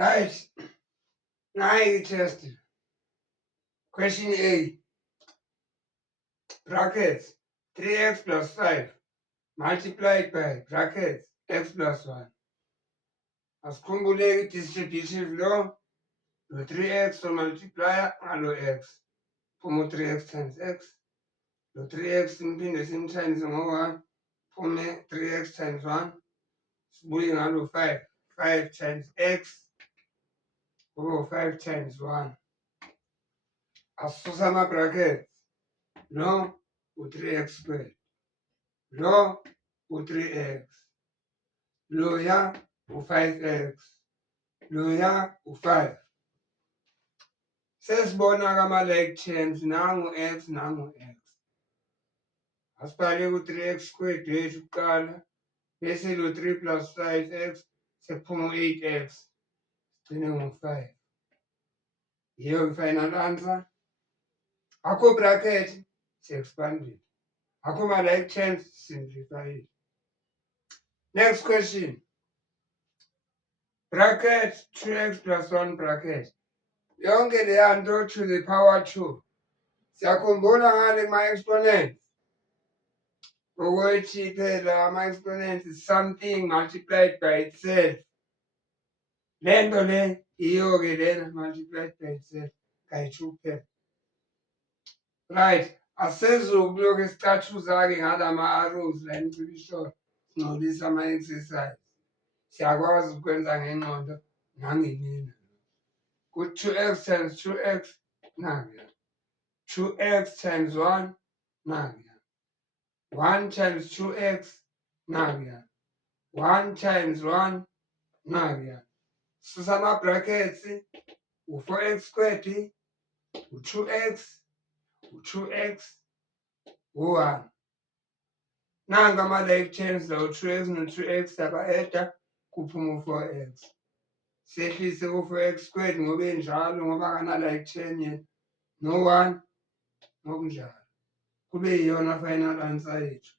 Right, nayi i-test. Question A, brackets 3x plus 5 multiplied by brackets x plus 1. Asikhumbuleke i-distributive law, lo 3x so multiplier ngalo x, phume 3x times x. Lo 3x simphinde simtimes ngo-1, phume 3x times 1. Sibuye ngalo 5, 5 times x, kube 5 times 1. Asisusa ama-brackets, lo u-3x squared, lo u-3x, loya u-5x, loya u-5. Sesibona-ke ama-like terms, nangu-x nangu-x. Asibhale ku-3x squared yethu kuqala, bese lo 3 plus 5x sekuphume u-8x, sigcine ngo-5. Yiyo i-final answer. Akho bracket, si-expandile. Akho ma-like terms, simplifyile. Next question. Bracket 2x plus 1 bracket. Yonke leya nto to the power 2. Siyakhumbula ngale ma-exponents ukuthi phela ama-exponents is something multiplied by itself. Le nto le yiyo-ke lena multiplied by itself kayi-2 kuphela. Right, asezukuloke sicathuza-ke ngala ma-arrows la emcibisholo singcolisa ama-exercise. Siyakwazi ukwenza ngengqondo nangemina. Ku-2x times 2x nakuya, 2x times 1 nakuya, 1 times 2x nakuya, 1 times 1 nakuya. Susa ama-brackets, u-4x squared, u-2x, u-2x, u-1. Nanka ama-like terms la u-2x no-2x yaba-eda kuphuma u-4x. Sehlise ku-4x squared ngoba enjalo ngoba akana-like term yena, no-1 ngokunjalo. Kube yiyona final answer yethu.